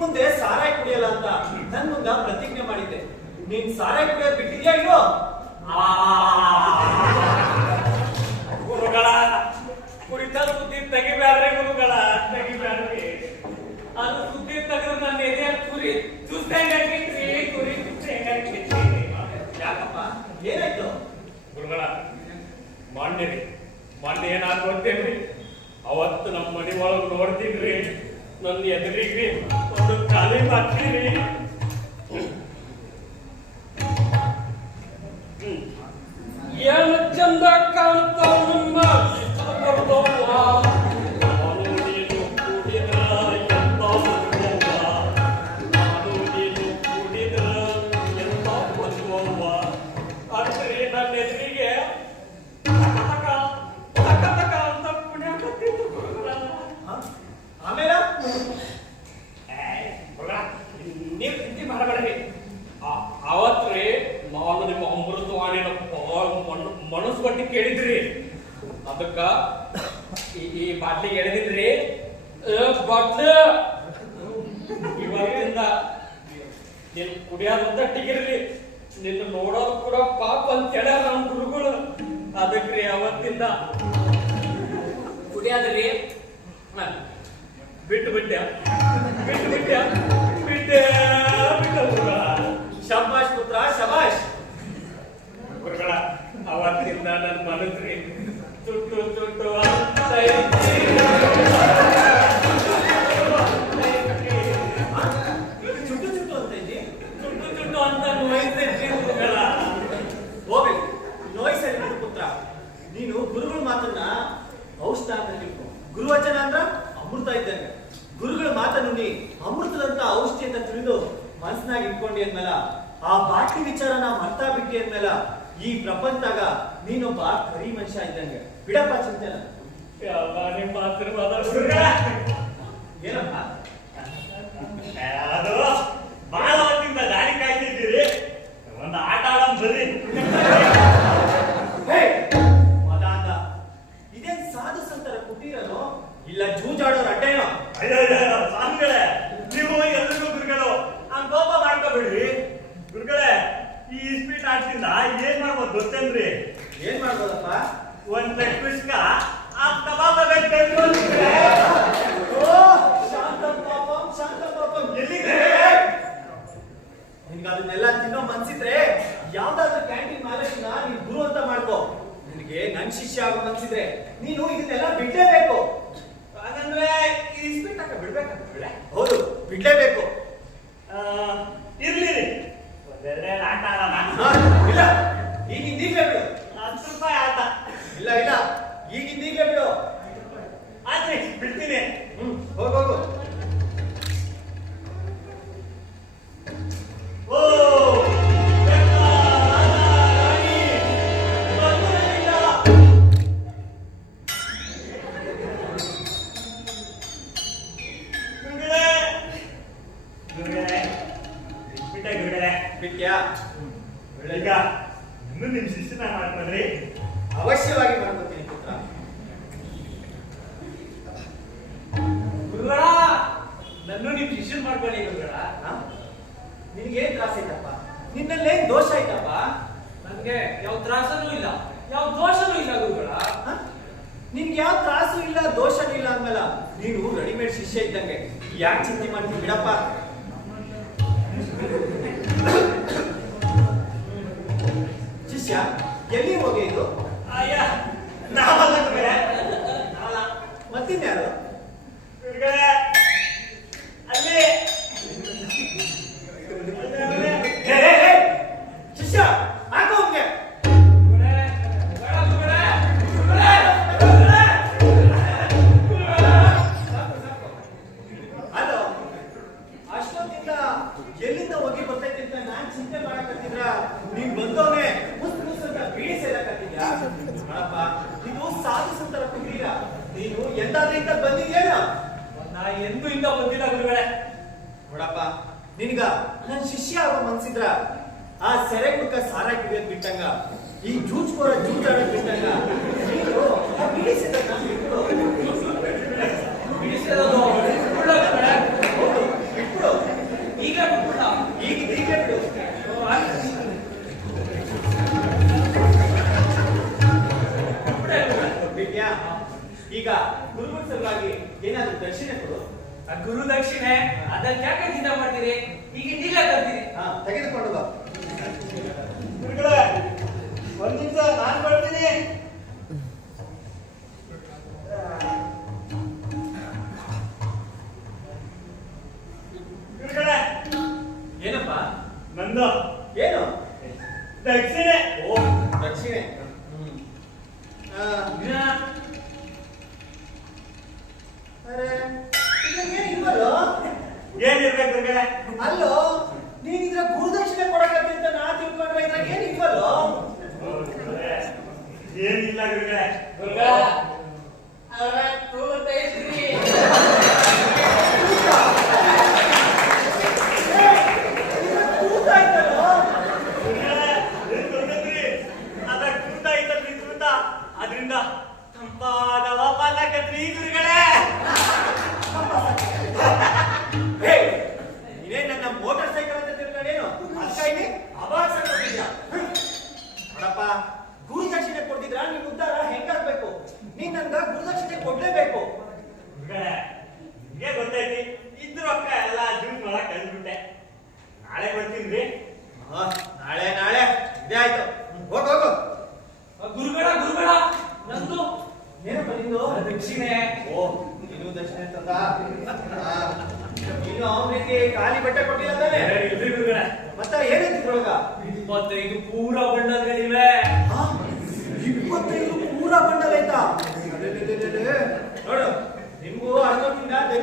ಮುಂದೆ ಸಾರಾಯಿ ಕುಡಿಯಲ್ಲ ಅಂತ ನನ್ ಮುಂದ ಪ್ರತಿಜ್ಞೆ ಮಾಡಿದ್ದೆ. ನೀನ್ ಸಾರಾಯಿ ಕುಡಿಯೋದ್ ಬಿಟ್ಟಿದ್ಯಾ ಇಲ್ವೋ? ಗುರುಗಳ ಕುರಿತ ಬುದ್ಧಿ ತೆಗಿಬ್ಯಾಡ್ರಿ ಗುರುಗಳ, ತೆಗಿಬ್ಯಾಡ್ರಿ. ಅದು ಸುದ್ದಿ ತೆಗೆದು ನನ್ನ ಎದೆ ಕುರಿ ಚುಸ್ತೆಂಗಾಕಿತ್ರಿ ಕುರಿ ಚುಸ್ತೆಂಗಾಕಿತ್ರಿ ಯಾಕಪ್ಪ? ಏನಾಯ್ತು? ಗುರುಗಳ ಮಾಂಡ್ಯರಿ ಮಾಂಡ್ಯ ಏನಾದ್ರು ಗೊತ್ತೇನ್ರಿ ಅವತ್ತು ನಮ್ಮ ಮನೆ ಒಳಗೆ ನೋಡ್ತೀನಿ ನನ್ನ ಎದುರಿಗ್ರಿ my pity. ಕೇಳಿದ್ರಿ. ಅದಕ್ಕ ಈ ಬಾಟ್ಲಿ ಎಳೆದಿದ್ರಿ. ಬಾಟ್ಲ. ಇವತ್ತಿಂದ ನಿನ್ ಕುಡಿಯೋದಂತ ಟಿಗಿರ್ಲಿ ನಿನ್ನ ನೋಡೋದು ಕೂಡ ಪಾಪ ಅಂತ ಹೇಳ ನಮ್ಮ ಗುರುಗಳು. ಅದಕ್ರಿ ಅವತ್ತಿಂದ ಕುಡಿಯಾದ್ರಿ. ಬಿಟ್ಟು ಬಿಟ್ಟೆ. ಮಾಡ್ಕೊಂಡಿ ಅಂದ್ಮೇಲೆ ಆ ಬಾಕಿ ವಿಚಾರ ನಾ ಮರ್ತಾ ಬಿಟ್ಟಿ ಅಂದ್ಮೇಲೆ ಈ ಪ್ರಪಂಚದಾಗ ನೀನು ಬಾ ಕರಿ ಮನುಷ್ಯ ಇದ್ದಂಗೆ. ಬಿಡಪ್ಪ ಚಿಂತೆ ಇದೇನ್ ಸಾಧು ಸಂತರ ಇಲ್ಲ ಜೂಜಾಡೋರು ಅಡ್ಡೇನೋ ಸಾಧುಗಳೇ ಹೌದು ಬಿಡಲೇಬೇಕು. ಒಳ್ಳೆಯ ಈಗ ನಿಮ್ಮ ನಿಮ್ ಶಿಸ್ತಿನ ಮಾಡ್ಕೊಂಡ್ರಿ ಅವಶ್ಯವಾಗಿ ಮಾಡ್ಕೊತೀನಿ ಪುತ್ರ. ಗುರುಗಳ ನನ್ನೂ ನಿಮ್ ಶಿಷ್ಯನ್ ಮಾಡ್ಕೊಳ್ಳಿ ಗುರುಗಳ. ನಿನ್ಗೇನ್ ತ್ರಾಸ ಐತಪ್ಪ ನಿನ್ನಲ್ಲೇನ್ ದೋಷ ಐತಪ್ಪ ನನ್ಗೆ ಯಾವ ತ್ರಾಸನೂ ಇಲ್ಲ. ಯಾವ ದೋಷನೂ ಇಲ್ಲ ಗುರುಗಳ. ನಿನ್ಗೆ ಯಾವ ತ್ರಾಸು ಇಲ್ಲ ದೋಷನೂ ಇಲ್ಲ ಅಂದಲ್ಲ ನೀನು ರೆಡಿಮೇಡ್ ಶಿಷ್ಯ ಇದ್ದಂಗೆ. ಯಾಕೆ ಚಿಂತೆ ಮಾಡ್ತೀನಿ ಬಿಡಪ್ಪ? ಶಿಷ್ಯ ಎಲ್ಲಿ ಹೋಗಿ ಇದು? ಮತ್ತಿನ್ಯಾರು? ಶಿಷ್ಯ. ನೀನು ಎಂದಾದ್ರಿಂದ ಬಂದಿದ್ಯೇನ ನಾ ಎಂದೂ ಇಂದ ಬಂದಿಲ್ಲ ಗುರುಗಳೆ. ನೋಡಪ್ಪ, ನಿನಗ ನನ್ ಶಿಷ್ಯ ಆಗೋ ಮನ್ಸಿದ್ರ. ಆ ಸೆರೆ ಕುಡ್ಕ ಸಾರ ಕುಡಿಯೋದ್ ಬಿಟ್ಟಂಗ, ಈ ಜೂಜ್ ಕೋರ ಜೂಜ್ ಆಡೋದ್ ಬಿಟ್ಟಂಗ. ಬಿಡಿಸಿದ ಬಿಡಿಸಿರೋದು ಏನು?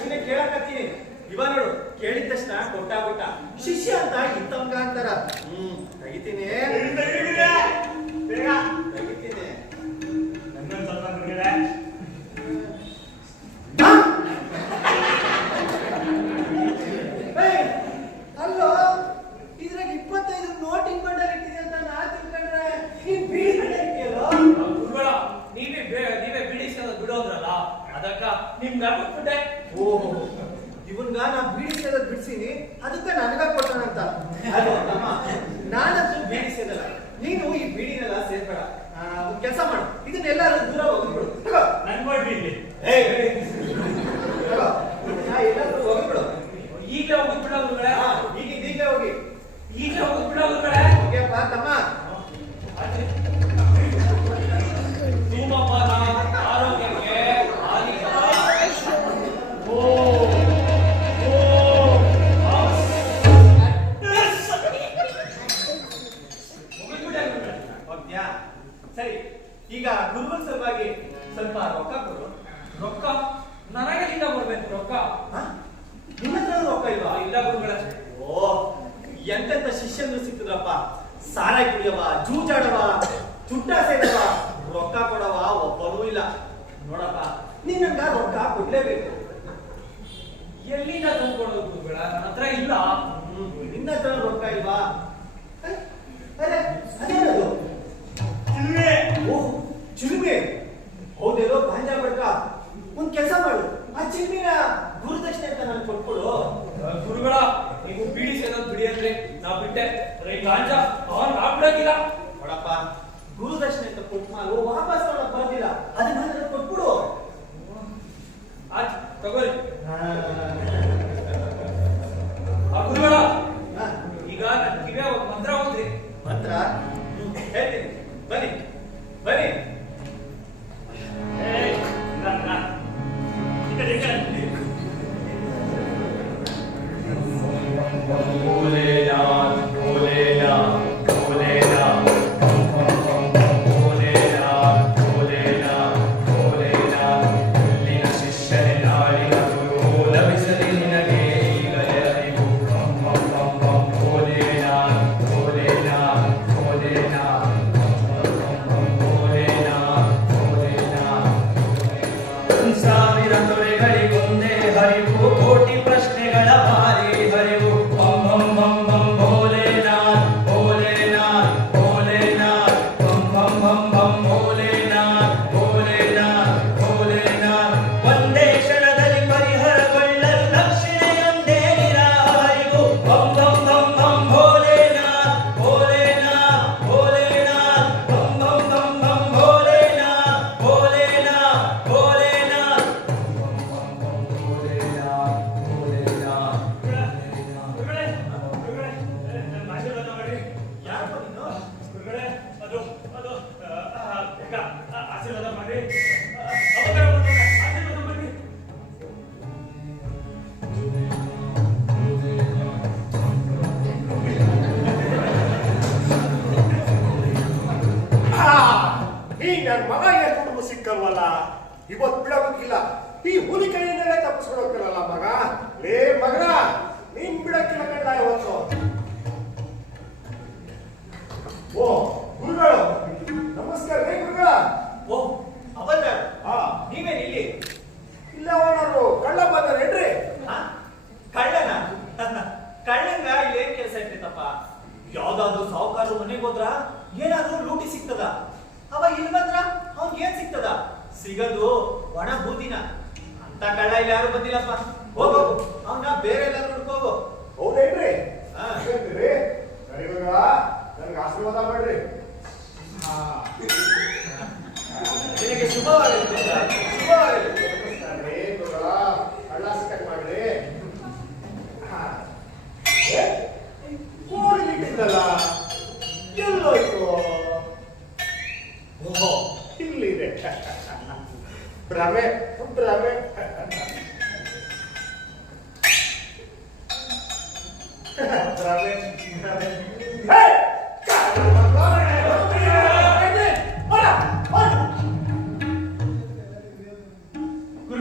ಪ್ರಶ್ನೆ ಕೇಳಕತ್ತೀನಿ. ಇವ ನೋಡು ಕೇಳಿದ ತಕ್ಷಣ ಕೊಟ್ಟಾಗ್ಬಿಟ್ಟ. ಶಿಷ್ಯ ಅಂತ ಇತ್ತಂಗ ಅಂತಾರ. ಹ್ಮ್ ತೆಗಿತೀನಿ. ಇವನ್ಗ ನಾ ಬೀಡಿಸಿ ಸೇದದ್ ಬಿಡ್ಸೀನಿ ಅದಕ್ಕೆ ನನಗ ಕೊಟ್ಟನಂತ. ನಾನಂತೂ ಬೀಡಿ ಸೇದಲ್ಲ ನೀನು ಈ ಬೀಡಿನೆಲ್ಲ ಸೇರ್ಬೇಡ. ಕೆಲಸ ಮಾಡು. ಇದನ್ನೆಲ್ಲಾರು ದೂರ ಹೋಗ್ಬಿಡು. ನನ್ ಮಾಡ್ರಿ ಇಲ್ಲಿ ಎಲ್ಲಾದ್ರೂ ಹೋಗ್ಬಿಡು. ಈಗ ಹೋಗ್ಬಿಡ ಈಗ ಈಗ ಹೋಗಿ. ಈಗ ಹೋಗ್ಬಿಡ ತಮ್ಮ ಎಲ್ಲಿಂದ ತಂದ್ಕೊಡೋದು ಬೇಡ? ನನ್ನ ಹತ್ರ ಇಲ್ಲ. ಎಲ್ಲಿಂದ ತಂದು ರೊಕ್ಕ ಇಲ್ವಾ? ಅರೆ ಅದೇನದು ಓ ಕೆಲಸ ಮಾಡು. ಆ ಗುರುದಕ್ಷಿಣೆ ಅಂತ ನಾನು ಗುರುಗಳ ನೀವು ಬಿಟ್ಟೆ. ರೈಟ್ ಅಂತ ಕೊಟ್ಟು ಮಾಡು. ವಾಪಸ್ ನಾನು ಬರ್ದಿಲ್ಲ ಅದನ್ನ ತಗೋರಿ ಈಗ ನನ್ ಕಿವಿಯ ಮಂತ್ರ ಹೋದ್ರಿ ಮಂತ್ರ? ನನ್ನ ಮಗ ಎಷ್ಟು ಸಿಕ್ಕಲ್ವಲ್ಲ? ಇವತ್ತು ಬಿಡೋಕ್ಕಿಲ್ಲ ಈ ಹುಲಿಕೈಯಿಂದಲೇ ತಪ್ಪಿಸ್ಕೊಳಕ್ಕಿರಲ್ಲ ಮಗ.